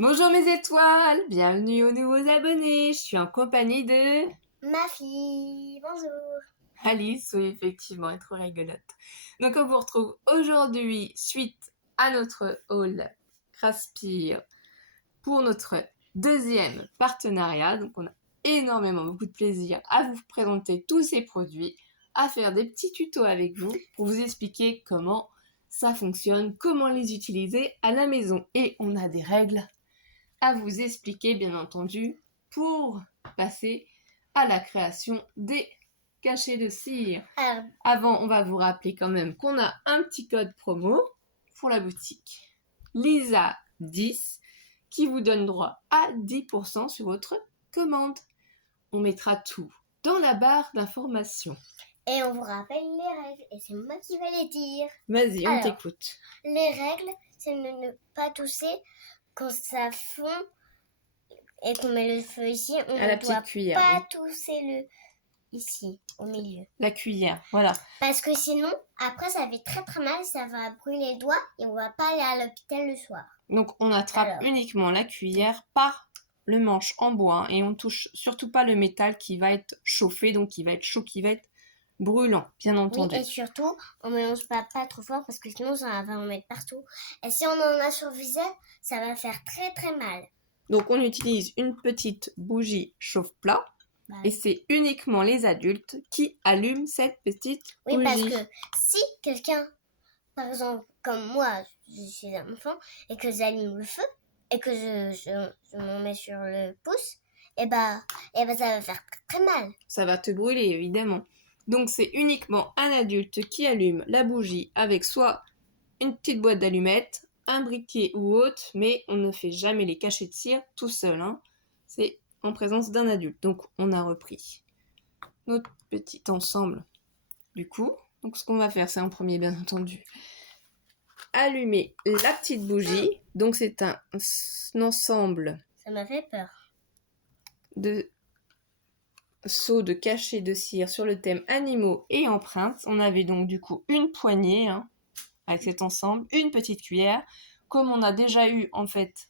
Bonjour mes étoiles, bienvenue aux nouveaux abonnés. Je suis en compagnie de Ma fille, bonjour. Alice, oui effectivement, elle est trop rigolote. Donc on vous retrouve aujourd'hui suite à notre haul Craspire pour notre deuxième partenariat. Donc on a énormément, beaucoup de plaisir à vous présenter tous ces produits, à faire des petits tutos avec vous pour vous expliquer comment ça fonctionne, comment les utiliser à la maison. Et on a des règles à vous expliquer, bien entendu, pour passer à la création des cachets de cire. Alors, Avant, on va vous rappeler quand même qu'on a un petit code promo pour la boutique Lisa10 qui vous donne droit à 10% sur votre commande. On mettra tout dans la barre d'information. et on vous rappelle les règles, et c'est moi qui vais les dire. Vas-y, on Alors, t'écoute. Les règles, c'est de ne pas tousser quand ça fond et qu'on met le feu ici. On À la ne doit petite cuillère, pas oui. tousser ici, au milieu. La cuillère, voilà. Parce que sinon, après, ça fait très très mal, ça va brûler les doigts et on va pas aller à l'hôpital le soir. Donc on attrape uniquement la cuillère par le manche en bois et on touche surtout pas le métal qui va être chauffé, donc qui va être chaud, qui va être brûlant, bien entendu. Oui, et surtout, on mélange pas trop fort parce que sinon ça va en mettre partout. Et si on en a sur le visage, ça va faire très très mal. Donc on utilise une petite bougie chauffe-plat et c'est uniquement les adultes qui allument cette petite bougie. Oui, parce que si quelqu'un, par exemple comme moi, je suis un enfant et que j'allume le feu et que je m'en mets sur le pouce, et bah ça va faire très mal. Ça va te brûler évidemment. Donc c'est uniquement un adulte qui allume la bougie avec soit une petite boîte d'allumettes, un briquet ou autre, mais on ne fait jamais les cachets de cire tout seul, hein. C'est en présence d'un adulte. Donc on a repris notre petit ensemble du coup. Donc ce qu'on va faire, c'est en premier bien entendu allumer la petite bougie. Donc c'est un ensemble. Ça m'a fait peur. De seaux de cachets de cire sur le thème animaux et empreintes. On avait donc du coup une poignée avec cet ensemble, une petite cuillère, comme on a déjà eu en fait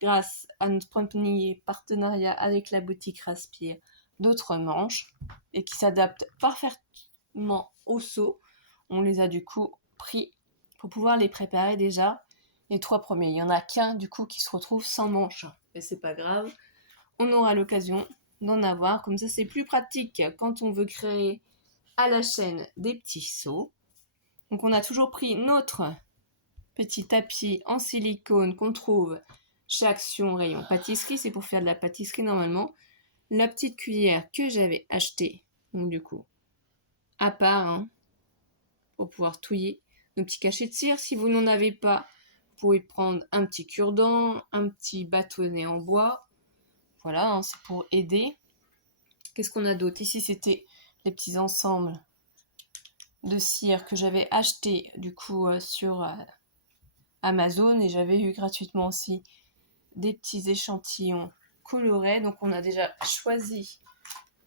grâce à notre premier partenariat avec la boutique Raspire d'autres manches et qui s'adaptent parfaitement au seau. On les a du coup pris pour pouvoir les préparer déjà. Les 3 premiers, il n'y en a qu'un du coup qui se retrouve sans manche, mais c'est pas grave, on aura l'occasion d'en avoir, comme ça c'est plus pratique quand on veut créer à la chaîne des petits seaux. Donc on a toujours pris notre petit tapis en silicone qu'on trouve chez Action Rayon Pâtisserie, c'est pour faire de la pâtisserie normalement. La petite cuillère que j'avais achetée, donc du coup, à part, pour pouvoir touiller nos petits cachets de cire. Si vous n'en avez pas, vous pouvez prendre un petit cure-dent, un petit bâtonnet en bois. Voilà, c'est pour aider. Qu'est-ce qu'on a d'autre? Ici, c'était les petits ensembles de cire que j'avais acheté du coup sur Amazon et j'avais eu gratuitement aussi des petits échantillons colorés. Donc on a déjà choisi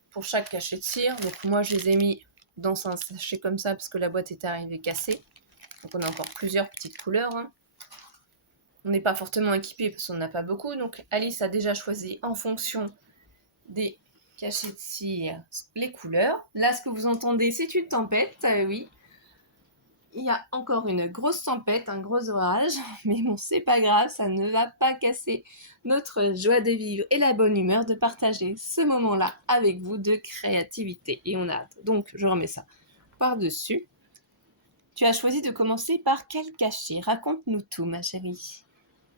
pour chaque cachet de cire. Donc moi je les ai mis dans un sachet comme ça parce que la boîte était arrivée cassée. Donc on a encore plusieurs petites couleurs. On n'est pas fortement équipé parce qu'on n'a pas beaucoup. Donc Alice a déjà choisi en fonction des cachets de cire les couleurs. Là ce que vous entendez c'est une tempête, oui. Il y a encore une grosse tempête, un gros orage, mais bon, c'est pas grave, ça ne va pas casser notre joie de vivre et la bonne humeur de partager ce moment-là avec vous de créativité. Et on a hâte. Donc, je remets ça par-dessus. Tu as choisi de commencer par quel cachet? Raconte-nous tout, ma chérie.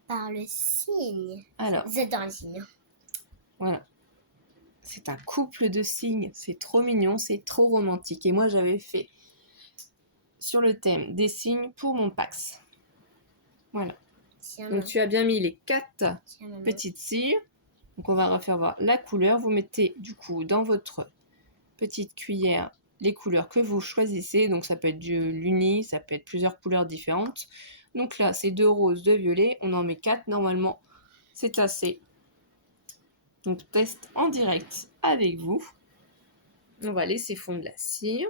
Par le cygne. Alors, vous êtes dans le cygne. Voilà. C'est un couple de cygnes, c'est trop mignon, c'est trop romantique. Et moi, j'avais fait sur le thème des cygnes pour mon Pax. Voilà. Donc tu as bien mis les 4 petites cires. Donc on va refaire voir la couleur. Vous mettez du coup dans votre petite cuillère les couleurs que vous choisissez. Donc ça peut être du l'uni, ça peut être plusieurs couleurs différentes. Donc là c'est 2 roses, 2 violets. On en met 4. Normalement c'est assez. Donc test en direct avec vous. On va laisser fondre la cire.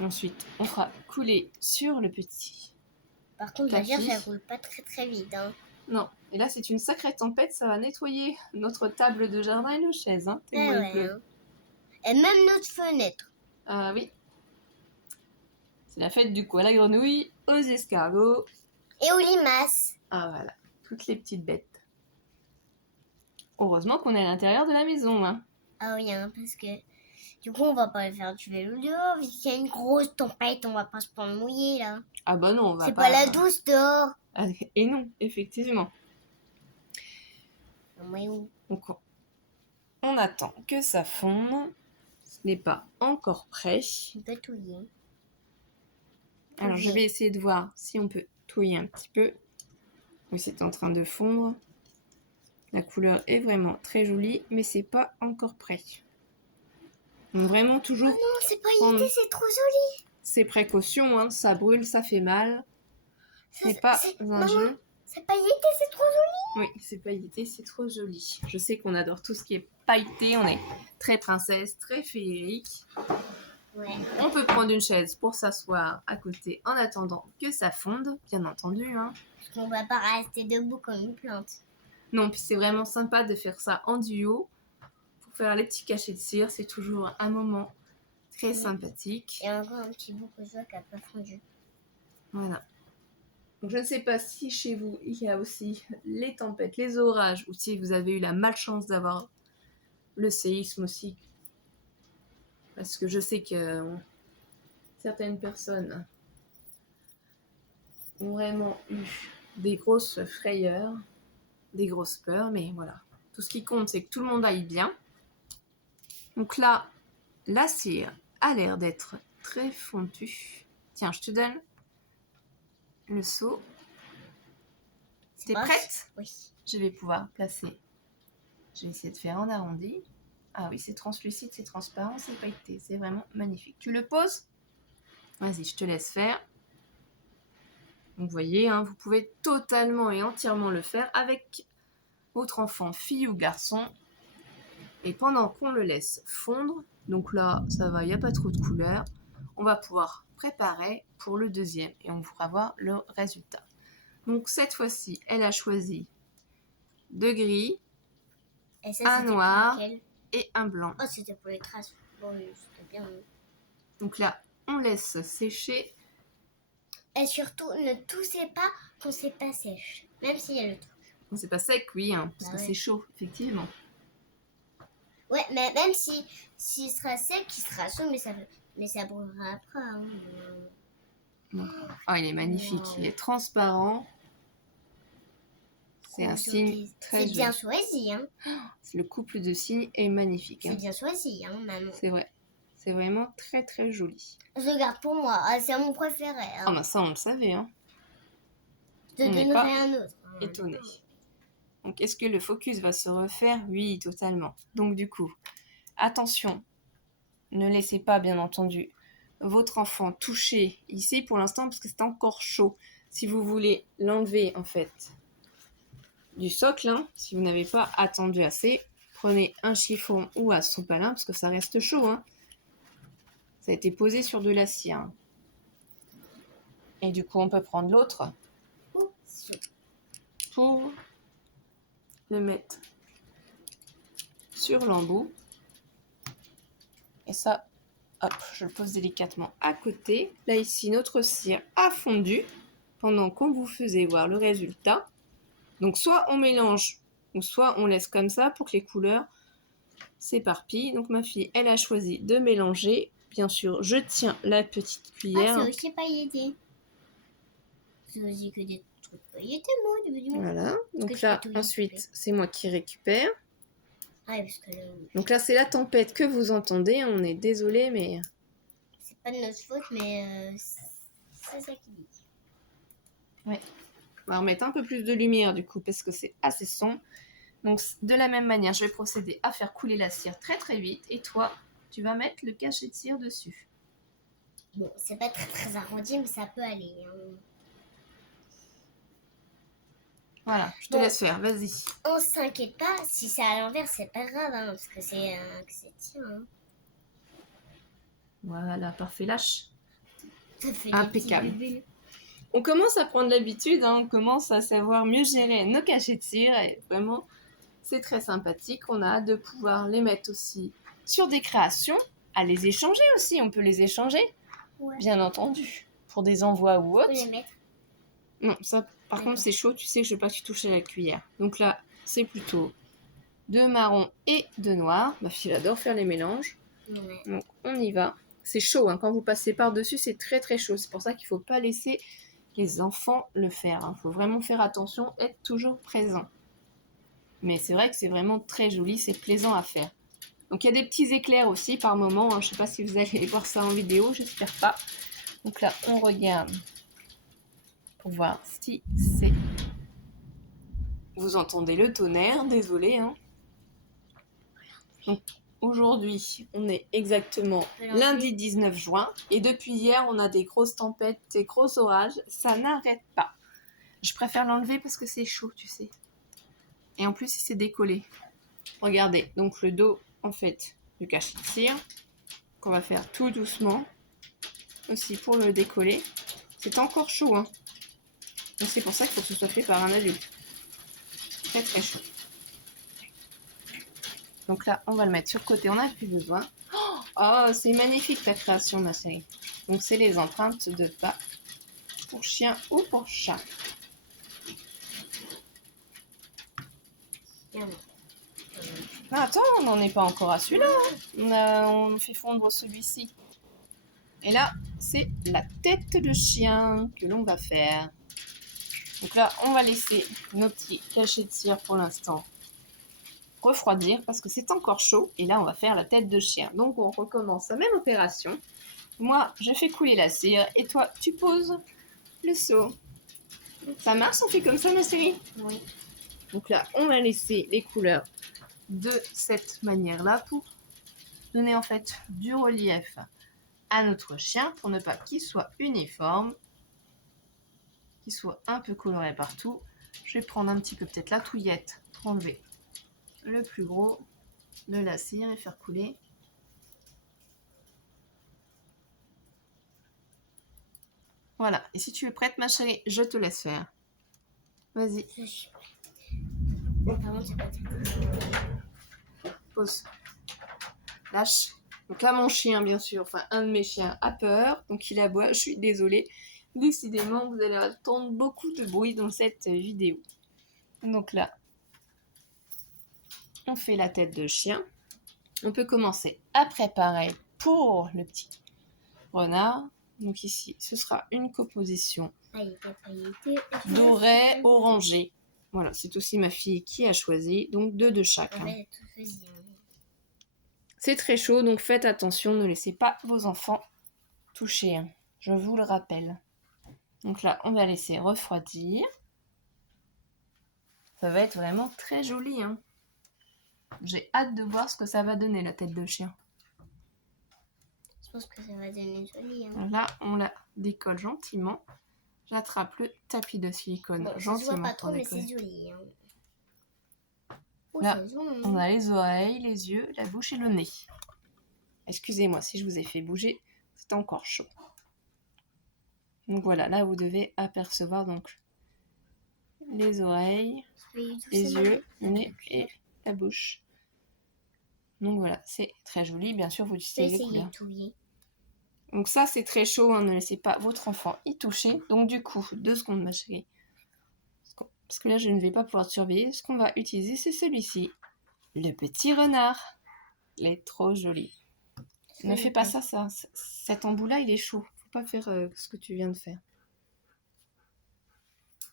Ensuite on fera couler sur le petit. Par contre, la cire, ça roule pas très très vite. Non. Et là, c'est une sacrée tempête, ça va nettoyer notre table de jardin et nos chaises. Hein, tellement il ouais, pleut. hein. Et même notre fenêtre. Ah oui. C'est la fête du coup à la grenouille, aux escargots. Et aux limaces. Ah voilà, toutes les petites bêtes. Heureusement qu'on est à l'intérieur de la maison. Hein. Ah oui, hein, parce que du coup, on va pas faire du vélo dehors, vu qu'il y a une grosse tempête, on va pas se prendre mouillé là. Ah bah non, on va C'est pas... pas la douce dehors. Ah, et non, effectivement. Mais où? Donc on attend que ça fonde. Ce n'est pas encore prêt. On peut touiller. Alors je vais essayer de voir si on peut touiller un petit peu. Oui, c'est en train de fondre. La couleur est vraiment très jolie, mais c'est pas encore prêt. Donc vraiment toujours Oh non, c'est pas prendre yété, c'est trop joli. ses précautions. Hein. Ça brûle, ça fait mal. Ce n'est pas un Maman, jeu. c'est pas yété, c'est trop joli. Oui, c'est pailleté, c'est trop joli. Je sais qu'on adore tout ce qui est pailleté. On est très princesse, très féerique. Ouais. On peut prendre une chaise pour s'asseoir à côté en attendant que ça fonde, bien entendu. Hein. Parce qu'on va pas rester debout comme une plante. Non, puis c'est vraiment sympa de faire ça en duo. Pour faire les petits cachets de cire, c'est toujours un moment très sympathique. Et encore un petit bout que je vois qui a pas fondu. Voilà. Donc, je ne sais pas si chez vous, il y a aussi les tempêtes, les orages, ou si vous avez eu la malchance d'avoir le séisme aussi. Parce que je sais que certaines personnes ont vraiment eu des grosses frayeurs, des grosses peurs, mais voilà. Tout ce qui compte, c'est que tout le monde aille bien. Donc là, la cire a l'air d'être très fondue. Tiens, je te donne le seau. T'es prête? Oui. Je vais pouvoir placer. Je vais essayer de faire en arrondi. Ah oui, c'est translucide, c'est transparent, c'est pailleté. C'est vraiment magnifique. Tu le poses? Vas-y, je te laisse faire. Donc, vous voyez, hein, vous pouvez totalement et entièrement le faire avec votre enfant, fille ou garçon. Et pendant qu'on le laisse fondre, donc là, ça va, il n'y a pas trop de couleur, on va pouvoir préparer pour le deuxième et on pourra voir le résultat. Donc cette fois-ci, elle a choisi deux gris, Et ça, un c'était noir pour lequel? et un blanc. Oh, c'était pour les traces. Bon, oui, c'était bien. Donc là, on laisse sécher. Et surtout, ne toussez pas quand c'est pas sèche. Même s'il y a le truc. Bon, c'est pas sec, oui, hein, parce Bah que ouais. c'est chaud, effectivement. Ouais, mais même s'il sera sec, il sera chaud, mais ça brûlera après. Hein. Ah, il est magnifique, il est transparent. C'est un signe très C'est bien joli. choisi, hein. Le couple de signes est magnifique. C'est Hein. bien choisi, hein, maman. C'est vrai. C'est vraiment très très joli. Je le garde pour moi. Ah, c'est mon préféré. Hein. Ah bah ça on le savait. Hein. Je on n'est donnerai pas un autre. Hein. Étonné. Donc est-ce que le focus va se refaire? Oui, totalement. Donc du coup, attention, ne laissez pas bien entendu votre enfant toucher ici pour l'instant parce que c'est encore chaud. Si vous voulez l'enlever en fait du socle, hein, si vous n'avez pas attendu assez, prenez un chiffon ou un sopalin parce que ça reste chaud. Hein. Ça a été posé sur de la cire. Hein. Et du coup, on peut prendre l'autre pour le mettre sur l'embout. Et ça, hop, je le pose délicatement à côté. Là, ici, notre cire a fondu pendant qu'on vous faisait voir le résultat. Donc, soit on mélange, ou soit on laisse comme ça pour que les couleurs s'éparpillent. Donc, ma fille, elle a choisi de mélanger. Bien sûr, je tiens la petite cuillère. Ah, c'est aussi pailleté. C'est aussi que des trucs pailletés, moi. Voilà. Donc là, ensuite, c'est moi qui récupère. Ah, parce que Donc là, c'est la tempête que vous entendez. On est désolé, mais... c'est pas de notre faute, mais c'est ça qui dit. Ouais. On va remettre un peu plus de lumière, du coup, parce que c'est assez sombre. Donc, de la même manière, je vais procéder à faire couler la cire très très vite. Et toi, tu vas mettre le cachet de cire dessus. Bon, c'est pas très très arrondi, mais ça peut aller. Hein. Voilà, je te laisse faire, vas-y. On s'inquiète pas, si c'est à l'envers, c'est pas grave, hein, parce que c'est tien. Hein. Voilà, parfait, lâche. Ça fait impeccable. Des bulles. On commence à prendre l'habitude, hein, on commence à savoir mieux gérer nos cachets de cire et vraiment, c'est très sympathique. On a hâte de pouvoir les mettre aussi sur des créations, à les échanger aussi. On peut les échanger, bien entendu, pour des envois ou On peut autres. les mettre. Non, ça, par contre, c'est chaud. Tu sais que je veux pas que tu touches à la cuillère. Donc là, c'est plutôt de marron et de noir. Ma fille adore faire les mélanges. Ouais. Donc, on y va. C'est chaud, hein. Quand vous passez par-dessus, c'est très très chaud. C'est pour ça qu'il ne faut pas laisser les enfants le faire. Il faut vraiment faire attention, être toujours présent. Mais c'est vrai que c'est vraiment très joli, c'est plaisant à faire. Donc, il y a des petits éclairs aussi par moment. Hein. Je ne sais pas si vous allez voir ça en vidéo, j'espère pas. Donc là, on regarde pour voir si c'est... Vous entendez le tonnerre, désolé. Hein. Donc, aujourd'hui, on est exactement lundi 19 juin. Et depuis hier, on a des grosses tempêtes, des gros orages. Ça n'arrête pas. Je préfère l'enlever parce que c'est chaud, tu sais. Et en plus, il s'est décollé. Regardez, donc le dos, en fait, du cachet de cire, qu'on va faire tout doucement. Aussi pour le décoller. C'est encore chaud, hein. Donc c'est pour ça qu'il faut que ce soit fait par un adulte. Très très chaud. Donc là, on va le mettre sur le côté, on n'a plus besoin. Oh, c'est magnifique ta création, ma chérie. Donc c'est les empreintes de pas pour chien ou pour chat. Ah, attends, on n'en est pas encore à celui-là. On fait fondre celui-ci. Et là, c'est la tête de chien que l'on va faire. Donc là, on va laisser nos petits cachets de cire pour l'instant refroidir parce que c'est encore chaud. Et là, on va faire la tête de chien. Donc, on recommence la même opération. Moi, je fais couler la cire et toi, tu poses le seau. Ça marche, on fait comme ça, ma chérie? Oui. Donc là, on va laisser les couleurs de cette manière-là pour donner en fait du relief à notre chien pour ne pas qu'il soit uniforme, qu'il soit un peu coloré partout. Je vais prendre un petit peu peut-être la touillette pour enlever le plus gros de la cire et faire couler. Voilà, et si tu es prête, ma chérie, je te laisse faire. Vas-y. Je suis prête. Vraiment, c'est pas très... Pause. Lâche. Donc là, mon chien, bien sûr, enfin un de mes chiens a peur, donc il aboie, je suis désolée. Décidément, vous allez entendre beaucoup de bruit dans cette vidéo. Donc là, on fait la tête de chien. On peut commencer à préparer pour le petit renard. Donc ici, ce sera une composition dorée, orangée. Voilà, c'est aussi ma fille qui a choisi, donc 2 de chaque. Hein. C'est très chaud, donc faites attention, ne laissez pas vos enfants toucher. Hein. Je vous le rappelle. Donc là, on va laisser refroidir. Ça va être vraiment très joli. Hein. J'ai hâte de voir ce que ça va donner, la tête de chien. Je pense que ça va donner joli. Hein. Là, on la décolle gentiment. J'attrape le tapis de silicone gentiment. Ça se voit pas trop, mais c'est joli. Hein. Oh, là, on a les oreilles, les yeux, la bouche et le nez. Excusez-moi si je vous ai fait bouger, c'est encore chaud. Donc voilà, là vous devez apercevoir donc les oreilles, les yeux, le nez et la bouche. Donc voilà, c'est très joli. Bien sûr, vous utilisez les couleurs. Donc ça, c'est très chaud. Hein, ne laissez pas votre enfant y toucher. Donc du coup, 2 secondes, ma chérie. Parce que là, je ne vais pas pouvoir te surveiller. Ce qu'on va utiliser, c'est celui-ci. Le petit renard. Il est trop joli. Ne fais pas ça. Cet embout-là, il est chaud. Faut pas faire ce que tu viens de faire.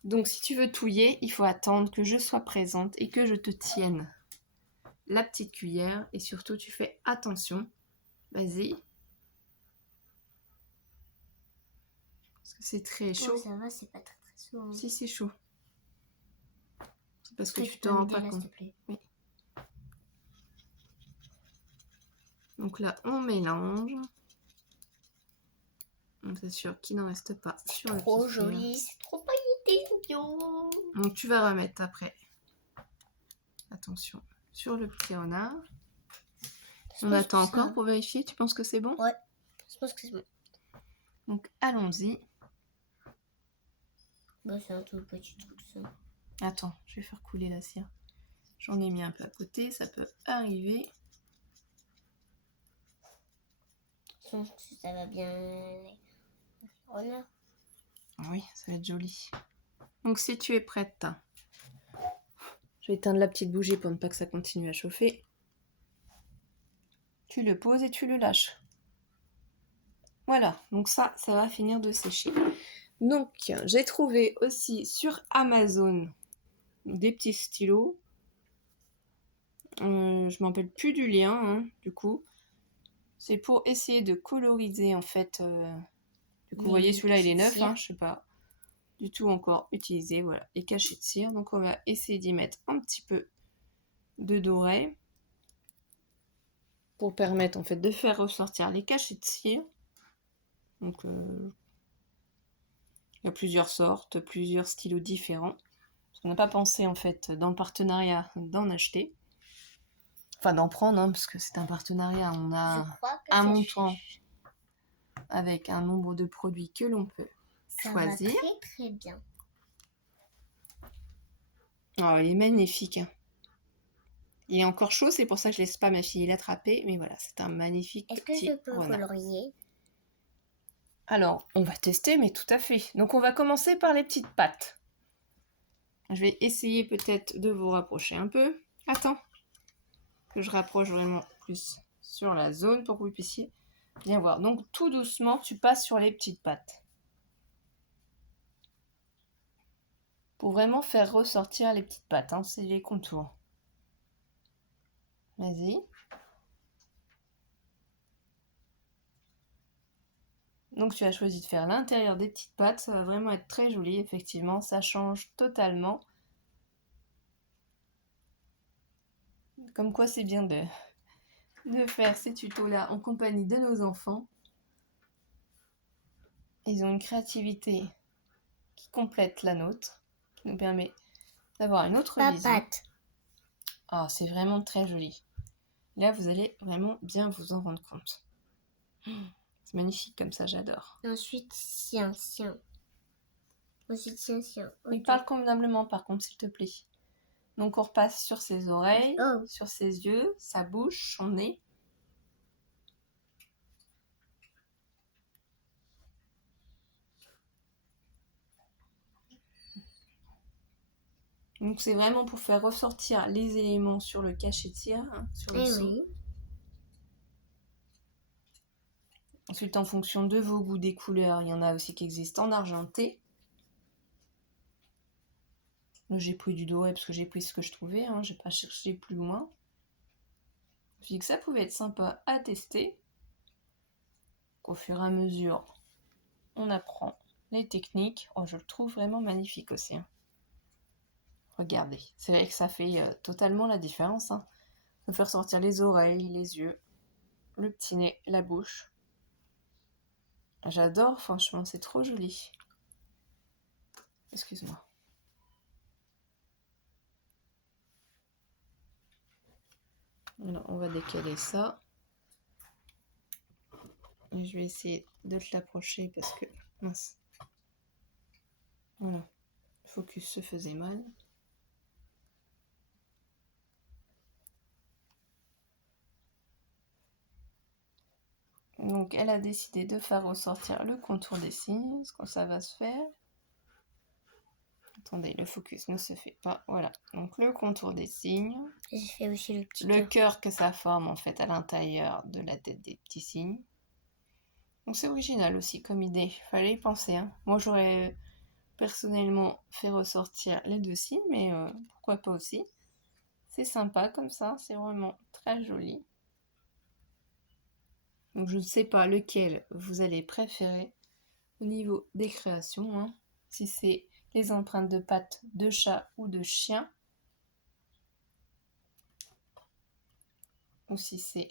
Donc, si tu veux touiller, il faut attendre que je sois présente et que je te tienne la petite cuillère. Et surtout, tu fais attention. Vas-y. Parce que c'est très chaud. Oh, ça va, c'est pas très chaud. Hein. Si, c'est chaud. C'est parce que tu te rends pas compte. Oui. Donc là, on mélange. On s'assure qu'il n'en reste pas sur le petit. Trop joli, c'est trop pailleté, donc tu vas remettre après. Attention, sur le petit renard. On attend encore pour vérifier. Tu penses que c'est bon? Ouais, je pense que c'est bon. Donc allons-y. Bah, c'est un tout petit truc, ça. Attends, je vais faire couler la cire. J'en ai mis un peu à côté, ça peut arriver. Je pense que ça va bien aller. Honneur. Oui, ça va être joli. Donc si tu es prête, je vais éteindre la petite bougie pour ne pas que ça continue à chauffer. Tu le poses et tu le lâches. Voilà, donc ça va finir de sécher. Donc j'ai trouvé aussi sur Amazon des petits stylos. Je ne m'en rappelle plus du lien, hein, du coup. C'est pour essayer de coloriser en fait. Du coup, vous voyez, celui-là il est neuf, hein, je sais pas du tout encore utilisé. Voilà, les cachets de cire. Donc on va essayer d'y mettre un petit peu de doré pour permettre en fait de faire ressortir les cachets de cire. Donc il y a plusieurs sortes, plusieurs stylos différents. On n'a pas pensé en fait dans le partenariat d'en acheter. Enfin d'en prendre, hein, parce que c'est un partenariat. On a un montant avec un nombre de produits que l'on peut choisir. Ça va très très bien. Oh, il est magnifique. Hein. Il est encore chaud, c'est pour ça que je laisse pas ma fille l'attraper. Mais voilà, c'est un magnifique Est-ce que petit je peux renard. colorier? Alors, on va tester, mais tout à fait. Donc, on va commencer par les petites pattes. Je vais essayer peut-être de vous rapprocher un peu. Attends, que je rapproche vraiment plus sur la zone pour que vous puissiez bien voir. Donc, tout doucement, tu passes sur les petites pattes. Pour vraiment faire ressortir les petites pattes, hein, c'est les contours. Vas-y. Donc tu as choisi de faire l'intérieur des petites pattes, ça va vraiment être très joli, effectivement, ça change totalement. Comme quoi c'est bien de faire ces tutos-là en compagnie de nos enfants. Ils ont une créativité qui complète la nôtre, qui nous permet d'avoir une autre vision. Oh, c'est vraiment très joli. Là, vous allez vraiment bien vous en rendre compte. C'est magnifique comme ça, j'adore. Ensuite, sien. Ensuite, sien. Il parle convenablement par contre, s'il te plaît. Donc on repasse sur ses oreilles, sur ses yeux, sa bouche, son nez. Donc c'est vraiment pour faire ressortir les éléments sur le cachet de cire, hein, sur le seau. Oui. Ensuite, en fonction de vos goûts des couleurs, il y en a aussi qui existent en argenté. J'ai pris du doré parce que j'ai pris ce que je trouvais, hein, j'ai pas cherché plus loin. Je me suis dit que ça pouvait être sympa à tester. Au fur et à mesure, on apprend les techniques. Oh, je le trouve vraiment magnifique aussi. Hein. Regardez, c'est vrai que ça fait totalement la différence. Hein. Ça fait ressortir les oreilles, les yeux, le petit nez, la bouche. J'adore, franchement, c'est trop joli. Excuse-moi. Alors, on va décaler ça. Et je vais essayer de te l'approcher parce que... Mince. Voilà. Le focus se faisait mal. Donc, elle a décidé de faire ressortir le contour des signes. Est-ce que ça va se faire? Attendez, le focus ne se fait pas. Voilà. Donc, le contour des signes. J'ai fait aussi le petit cœur que ça forme, en fait, à l'intérieur de la tête des petits signes. Donc, c'est original aussi comme idée. Fallait y penser. Hein. Moi, j'aurais personnellement fait ressortir les deux signes, mais pourquoi pas aussi. C'est sympa comme ça. C'est vraiment très joli. Donc, je ne sais pas lequel vous allez préférer au niveau des créations. Hein. Si c'est les empreintes de pattes de chat ou de chien. Ou si c'est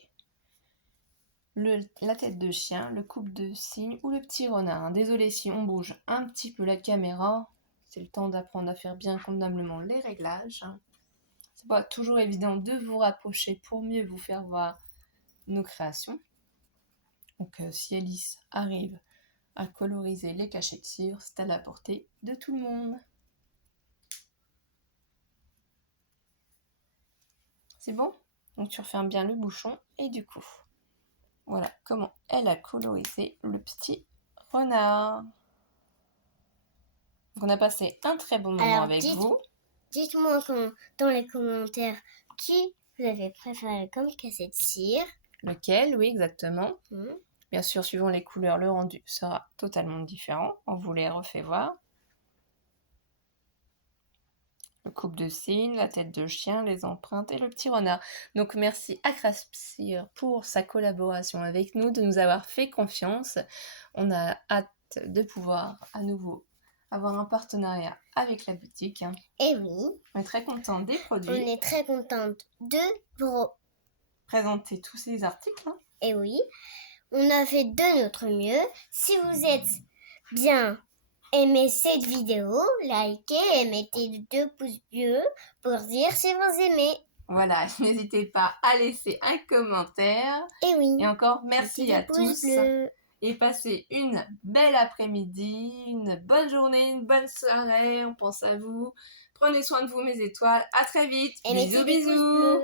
la tête de chien, le coupe de cygne ou le petit renard. Désolée si on bouge un petit peu la caméra. C'est le temps d'apprendre à faire bien convenablement les réglages. C'est pas toujours évident de vous rapprocher pour mieux vous faire voir nos créations. Donc si Alice arrive à coloriser les cachets de cire, c'est à la portée de tout le monde. C'est bon? Donc tu refermes bien le bouchon et du coup, voilà comment elle a colorisé le petit renard. Donc on a passé un très bon moment avec vous. Dites-moi dans les commentaires qui vous avez préféré comme cachet de cire. Lequel, oui, exactement. Bien sûr, suivant les couleurs, le rendu sera totalement différent. On vous les refait voir. Le coupe de cygne, la tête de chien, les empreintes et le petit renard. Donc merci à Craftsir pour sa collaboration avec nous, de nous avoir fait confiance. On a hâte de pouvoir à nouveau avoir un partenariat avec la boutique. Et oui. On est très content des produits. On est très contente de vous présenter tous ces articles. Et oui. On a fait de notre mieux. Si vous êtes bien, aimez cette vidéo, likez et mettez 2 pouces bleus pour dire si vous aimez. Voilà, n'hésitez pas à laisser un commentaire. Et oui. Et encore, merci à tous. Bleus. Et passez une belle après-midi, une bonne journée, une bonne soirée. On pense à vous. Prenez soin de vous, mes étoiles. À très vite. Et bisous, bisous.